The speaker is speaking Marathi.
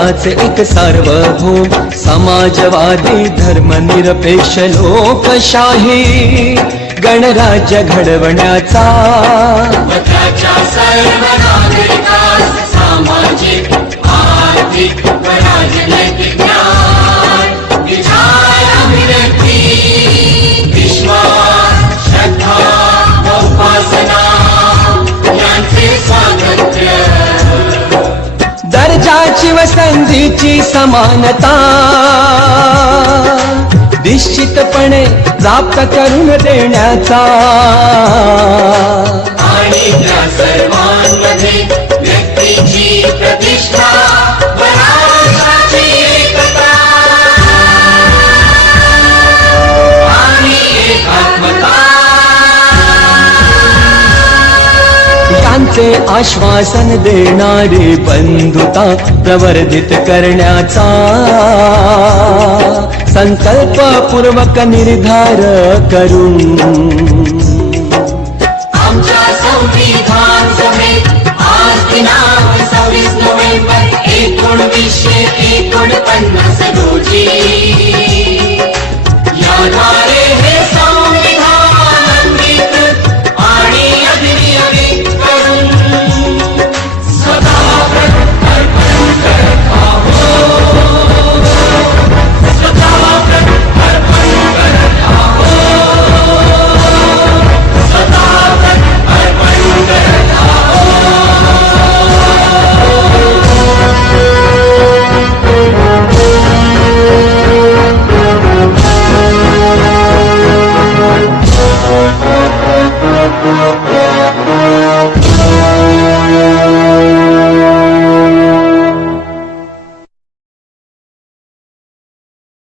भारताचे एक सार्वभौम समाजवादी धर्मनिरपेक्ष लोकशाही गणराज्य घडवण्याचा सर्व नागरिकांस सामाजिक आर्थिक व राजनैतिक न्याय विचार अभिव्यक्ती विश्वास श्रद्धा व उपासना यांचे स्वातंत्र्य दर्जाची व संधीची समानता निश्चितपणे प्राप्त करून देण्याचा आणि त्या सर्वांमध्ये व्यक्तीची प्रतिष्ठा व राष्ट्राची एकता आणि एकात्मता यांचे आश्वासन देणारी बंधुता प्रवर्धित करण्याचा संकल्पपूर्वक निर्धार करून आमच्या संविधान सभेत आज दिनांक 26 नोव्हेंबर 1949 रोजी या